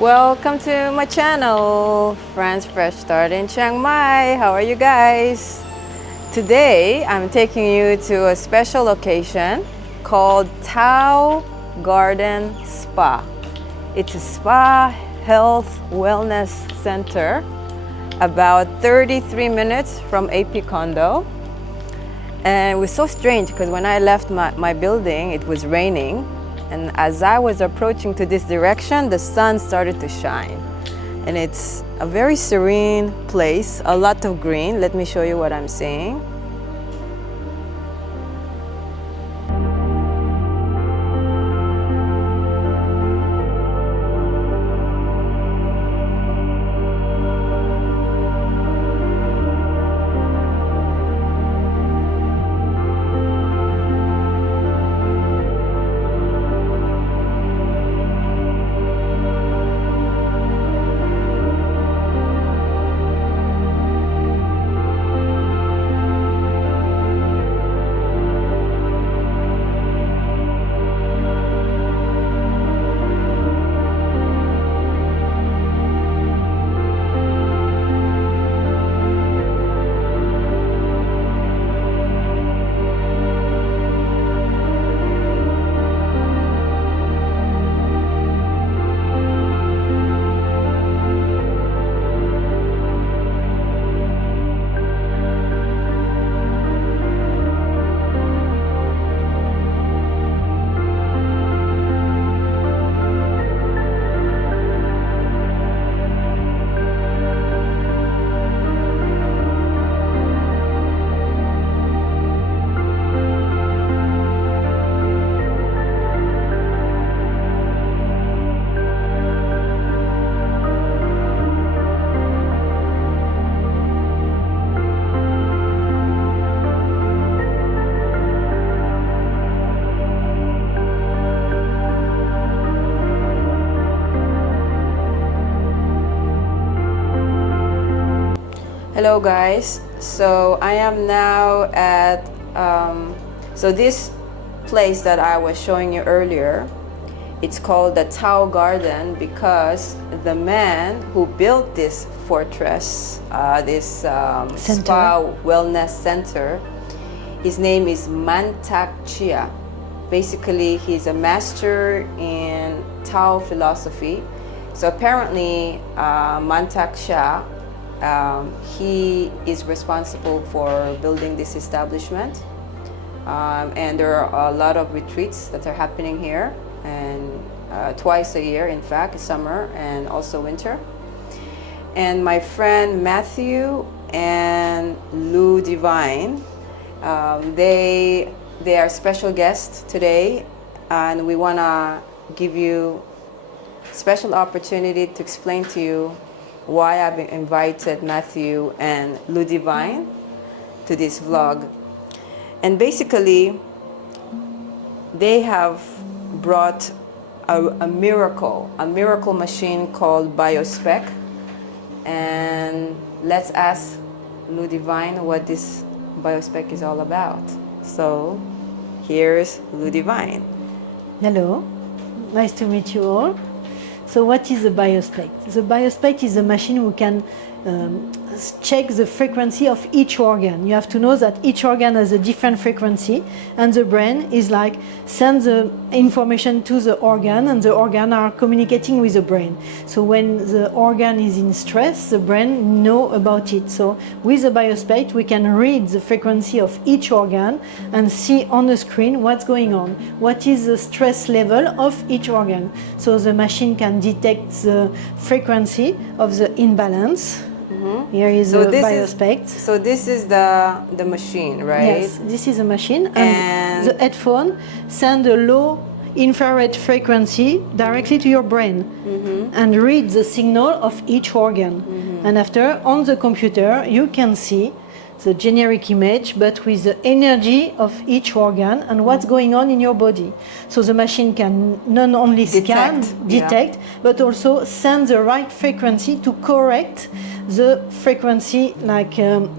Welcome to my channel, France Fresh Start in Chiang Mai. How are you guys? Today I'm taking you to a special location called Tao Garden Spa. It's a spa, health, wellness center about 33 minutes from AP Condo. And it was so strange because when I left my building, it was raining. And as I was approaching to this direction, the sun started to shine. And it's a very serene place, a lot of green. Let me show you what I'm seeing. Hello guys, so I am now at, this place that I was showing you earlier, it's called the Tao Garden because the man who built this fortress, spa wellness center, his name is Mantak Chia. Basically, he's a master in Tao philosophy. So apparently, Mantak Chia, he is responsible for building this establishment, and there are a lot of retreats that are happening here, and twice a year, in fact, summer and also winter. And my friend Matthew and Lou Divine, they are special guests today, and we want to give you special opportunity to explain to you why I've invited Matthew and Lou Divine to this vlog. And basically, they have brought a miracle machine called BioSpec. And let's ask Lou Divine what this BioSpec is all about. So here's Lou Divine. Hello, nice to meet you all. So what is the BioSpec? The BioSpec is a machine who can check the frequency of each organ. You have to know that each organ has a different frequency, and the brain is like sends the information to the organ, and the organ are communicating with the brain. So when the organ is in stress, the brain know about it. So with the BioSpec, we can read the frequency of each organ and see on the screen what's going on, what is the stress level of each organ. So the machine can detect the frequency of the imbalance. Mm-hmm. Here is the BioSpec. So this is the machine, right? Yes, this is a machine, and the headphone send a low infrared frequency directly to your brain, mm-hmm. and read the signal of each organ. Mm-hmm. And after, on the computer, you can see the generic image, but with the energy of each organ and what's going on in your body. So the machine can not only scan, detect, but also send the right frequency to correct the frequency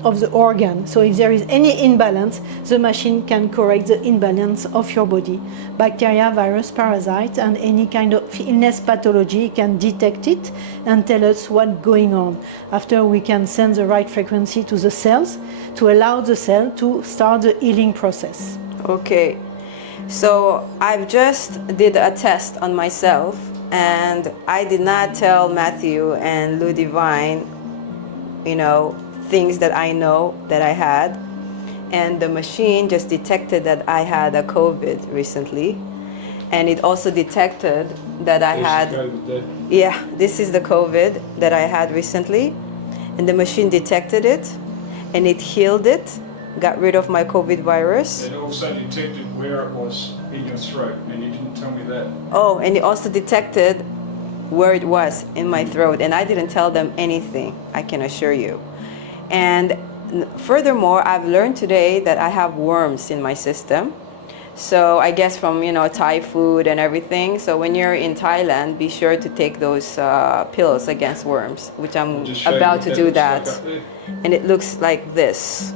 of the organ. So if there is any imbalance, the machine can correct the imbalance of your body. Bacteria, virus, parasite, and any kind of illness pathology can detect it and tell us what's going on. After we can send the right frequency to the cells to allow the cell to start the healing process. Okay, so I've just did a test on myself, and I did not tell Matthew and Ludivine, things that I know that I had, and the machine just detected that I had a COVID recently, and it also detected that I had, this is the COVID that I had recently, and the machine detected it, and it healed it, got rid of my COVID virus. It also detected where it was in your throat, and you didn't tell me that. Oh, and it also detected where it was in my throat, and I didn't tell them anything, I can assure you. And furthermore, I've learned today that I have worms in my system. So I guess from Thai food and everything. So when you're in Thailand, be sure to take those pills against worms, which I'm about to do that. And it looks like this.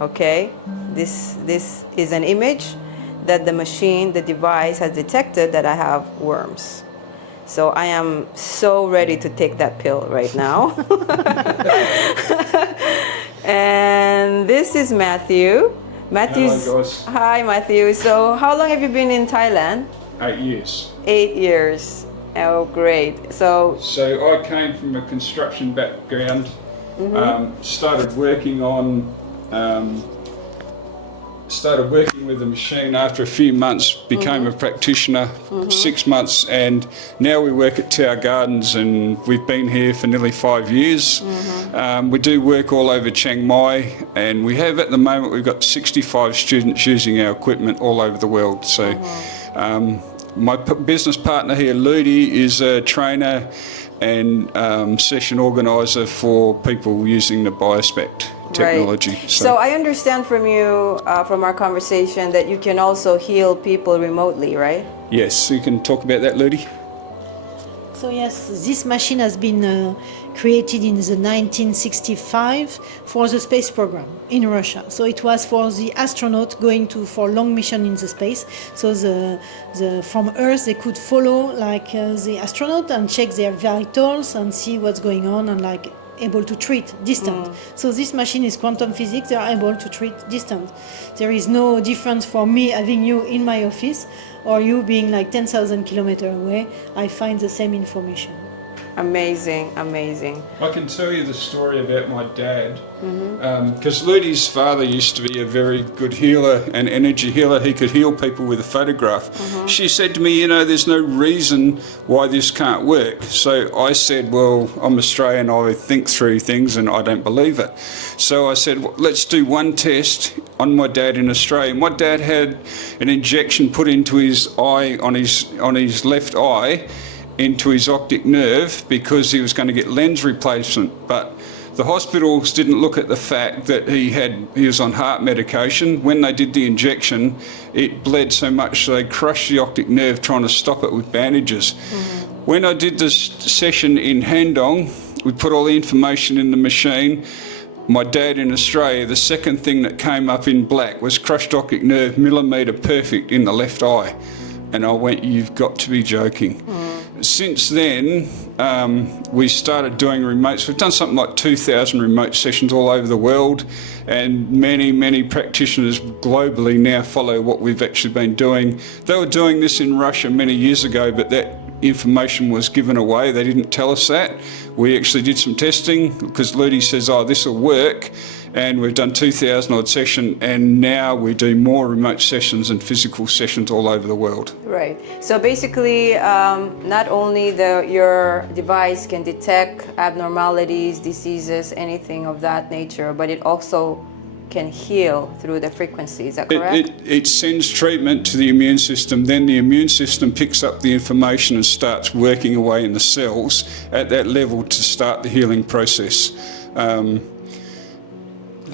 Okay, this is an image that the machine, the device has detected that I have worms. So I am so ready to take that pill right now. And this is Matthew. Matthew's. Hello, guys. Hi, Matthew. So how long have you been in Thailand? 8 years. 8 years. Oh, great. So I came from a construction background. Started working with the machine after a few months, became a practitioner, 6 months, and now we work at Tower Gardens, and we've been here for nearly 5 years. We do work all over Chiang Mai, and we have at the moment, we've got 65 students using our equipment all over the world. So my business partner here, Ludi, is a trainer and session organiser for people using the BioSpect technology. Right. So I understand from you, from our conversation, that you can also heal people remotely, right? Yes, you can talk about that, Ludi. So yes, this machine has been created in the 1965 for the space program in Russia. So it was for the astronaut going for long mission in the space. So from Earth they could follow the astronaut and check their vitals and see what's going on and able to treat distant. So this machine is quantum physics. They are able to treat distant. There is no difference for me having you in my office or you being 10,000 kilometers away. I find the same information. Amazing, amazing. I can tell you the story about my dad, because Ludi's father used to be a very good healer and energy healer. He could heal people with a photograph. She said to me, there's no reason why this can't work. So I said, well, I'm Australian, I think through things and I don't believe it. So I said, well, let's do one test on my dad in Australia. My dad had an injection put into his eye, on his left eye, into his optic nerve because he was going to get lens replacement, but the hospitals didn't look at the fact that he was on heart medication. When they did the injection, it bled so much so they crushed the optic nerve trying to stop it with bandages. When I did this session in Handong, we put all the information in the machine. My dad in Australia, the second thing that came up in black was crushed optic nerve, millimetre perfect in the left eye. And I went, you've got to be joking. Since then, we started doing remotes. We've done something like 2,000 remote sessions all over the world, and many, many practitioners globally now follow what we've actually been doing. They were doing this in Russia many years ago, but that information was given away. They didn't tell us that. We actually did some testing because Ludi says, oh, this will work. And we've done 2,000 odd sessions, and now we do more remote sessions and physical sessions all over the world. Right. So basically, not only your device can detect abnormalities, diseases, anything of that nature, but it also can heal through the frequency. Is that correct? It sends treatment to the immune system, then the immune system picks up the information and starts working away in the cells at that level to start the healing process.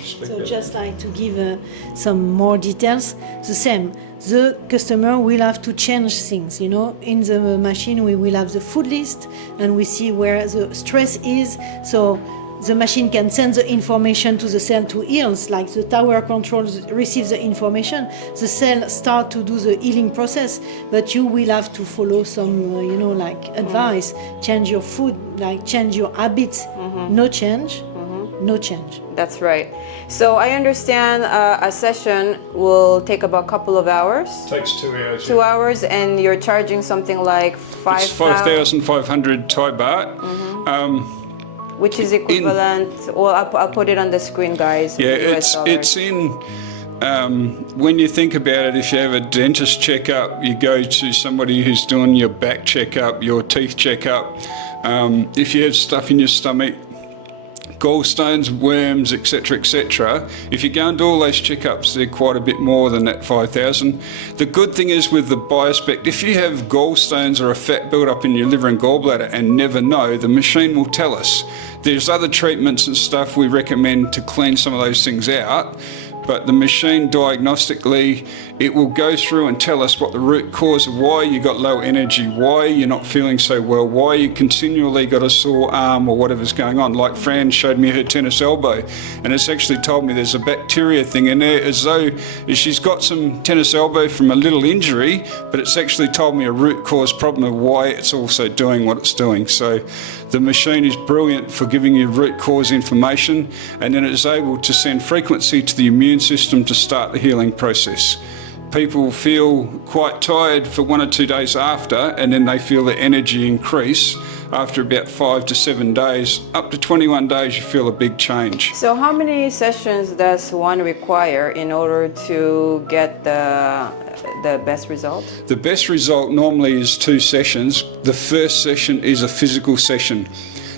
speak So up. just like to give some more details, the same. The customer will have to change things, you know. In the machine we will have the food list and we see where the stress is. So the machine can send the information to the cell to heal, like the tower controls receives the information, the cell start to do the healing process, but you will have to follow some, like advice, change your food, like change your habits, no change. No change. That's right. So I understand a session will take about a couple of hours. Takes 2 hours. 2 hours, and you're charging something like It's 5,500 Thai baht. which is equivalent. Well, I'll put it on the screen, guys. Yeah, in US dollars. it's in. When you think about it, if you have a dentist checkup, you go to somebody who's doing your back checkup, your teeth checkup. If you have stuff in your stomach, gallstones, worms, etc., if you go and do all those checkups, they're quite a bit more than that 5,000. The good thing is with the biospect, if you have gallstones or a fat build-up in your liver and gallbladder and never know, the machine will tell us. There's other treatments and stuff we recommend to clean some of those things out, but the machine diagnostically, it will go through and tell us what the root cause of why you got low energy, why you're not feeling so well, why you continually got a sore arm or whatever's going on. Like Fran showed me her tennis elbow, and it's actually told me there's a bacteria thing in there, as though she's got some tennis elbow from a little injury, but it's actually told me a root cause problem of why it's also doing what it's doing. So the machine is brilliant for giving you root cause information, and then it's able to send frequency to the immune system to start the healing process. People feel quite tired for 1 or 2 days after, and then they feel the energy increase after about 5 to 7 days. Up to 21 days, you feel a big change. So how many sessions does one require in order to get the best result? The best result normally is 2 sessions. The first session is a physical session.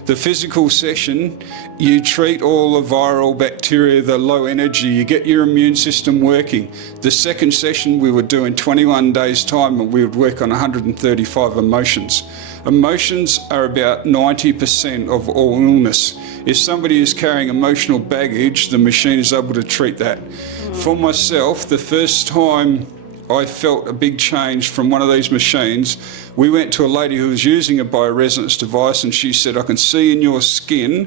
The physical session, you treat all the viral bacteria, the low energy, you get your immune system working. The second session we would do in 21 days' time, and we would work on 135 emotions. Emotions are about 90% of all illness. If somebody is carrying emotional baggage, the machine is able to treat that. For myself, the first time I felt a big change from one of these machines, we went to a lady who was using a bioresonance device, and she said, I can see in your skin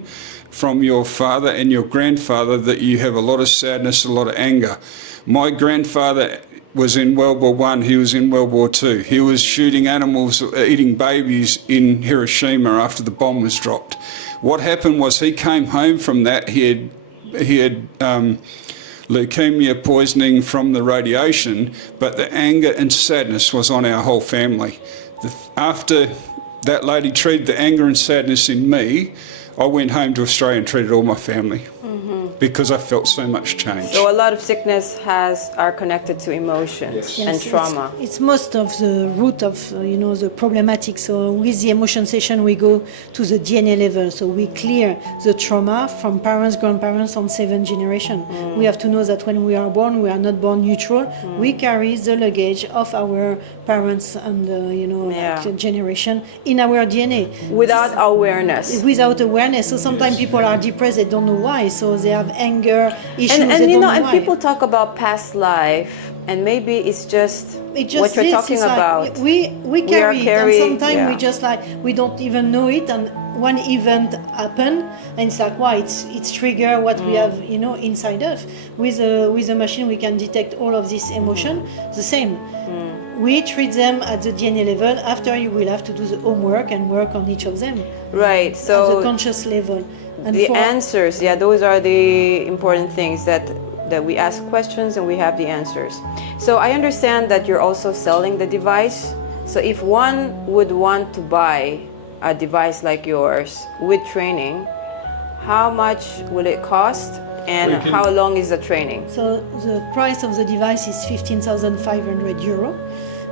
from your father and your grandfather that you have a lot of sadness, a lot of anger. My grandfather was in World War I, he was in World War II. He was shooting animals, eating babies in Hiroshima after the bomb was dropped. What happened was he came home from that, he had leukemia poisoning from the radiation, but the anger and sadness was on our whole family. After that lady treated the anger and sadness in me, I went home to Australia and treated all my family because I felt so much change. So a lot of sickness are connected to emotions and trauma. It's most of the root of the problematic. So with the emotion session, we go to the DNA level. So we clear the trauma from parents, grandparents on 7 generations. We have to know that when we are born, we are not born neutral. We carry the luggage of our parents and like generation in our DNA Without awareness. Without awareness. So sometimes people are depressed, they don't know why. So they have anger issues. And they you don't know, know and why. people talk about past life, and maybe it's just what you're is, talking it's like about. we carry it, carried, and sometimes yeah. we just we don't even know it, and one event happen, and it's like why it's trigger what we have inside us. With a machine, we can detect all of this emotion. The same. We treat them at the DNA level. After, you will have to do the homework and work on each of them. Right. So at the conscious level. And the answers, those are the important things that we ask questions and we have the answers. So I understand that you're also selling the device. So if one would want to buy a device like yours with training, how much will it cost and how long is the training? So the price of the device is 15,500 euro.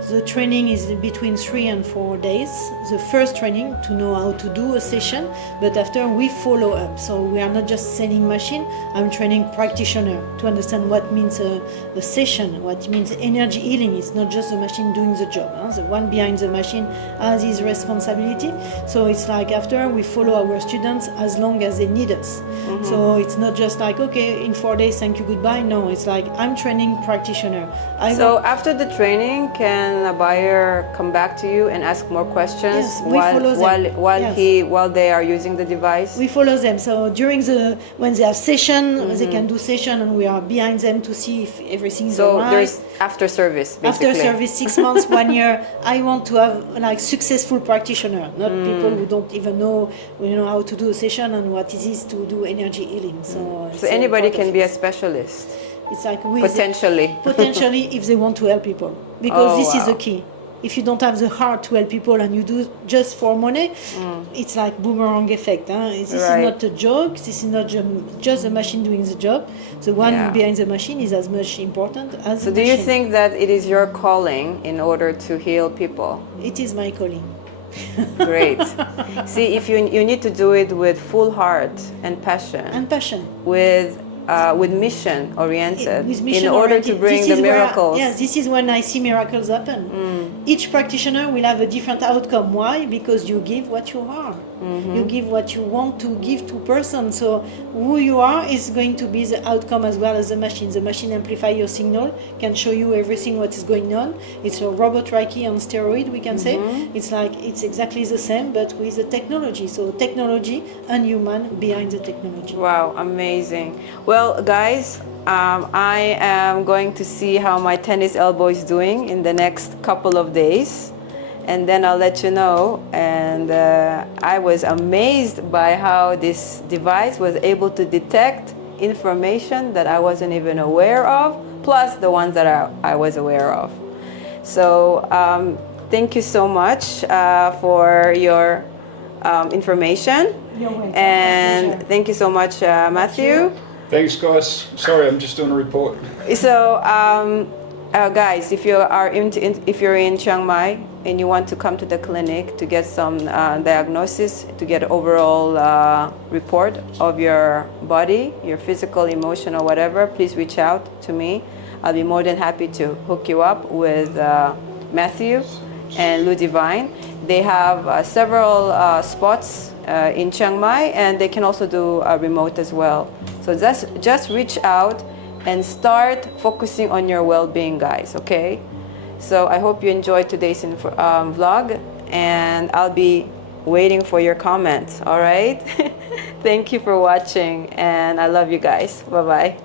The training is between 3 and 4 days. The first training to know how to do a session, but after we follow up. So we are not just selling machine, I'm training practitioner to understand what means a session, what means energy healing. It's not just the machine doing the job. Huh? The one behind the machine has his responsibility. So it's like after we follow our students as long as they need us. So it's not just like, okay, in 4 days, thank you, goodbye. No, it's like I'm training practitioner. So after the training, can a buyer come back to you and ask more questions Yes, we follow them. while they are using the device? We follow them. So during when they have session, they can do session, and we are behind them to see if everything is So alright. there's after service, basically. After service, 6 months, 1 year, I want to have like successful practitioner, not people who don't even know, how to do a session and what it is to do energy healing. So anybody can be a specialist. It's like potentially if they want to help people, because this is the key. If you don't have the heart to help people and you do just for money, it's like boomerang effect. This is not a joke. This is not just a machine doing the job. The one behind the machine is as much important as the machine. So do you think that it is your calling in order to heal people? It is my calling. Great. See, if you need to do it with full heart and passion. With mission oriented, in order to bring the miracles. This is when I see miracles happen. Each practitioner will have a different outcome. Why? Because you give what you are. You give what you want to give to person. So who you are is going to be the outcome as well as the machine. The machine amplifies your signal, can show you everything what is going on. It's a robot Reiki on steroid, we can say. It's exactly the same, but with the technology. So technology and human behind the technology. Wow, amazing. Well, guys, I am going to see how my tennis elbow is doing in the next couple of days, and then I'll let you know. And I was amazed by how this device was able to detect information that I wasn't even aware of, plus the ones that I was aware of. So thank you so much for your information. You're welcome. And thank you so much, Matthew. Thanks, guys. Sorry, I'm just doing a report. So, guys, if you're in Chiang Mai and you want to come to the clinic to get some diagnosis, to get an overall report of your body, your physical, emotional, whatever, please reach out to me. I'll be more than happy to hook you up with Matthew and Lou Divine. They have several spots in Chiang Mai, and they can also do a remote as well. So just reach out and start focusing on your well-being, guys, okay? So I hope you enjoyed today's vlog, and I'll be waiting for your comments, all right? Thank you for watching, and I love you guys. Bye-bye.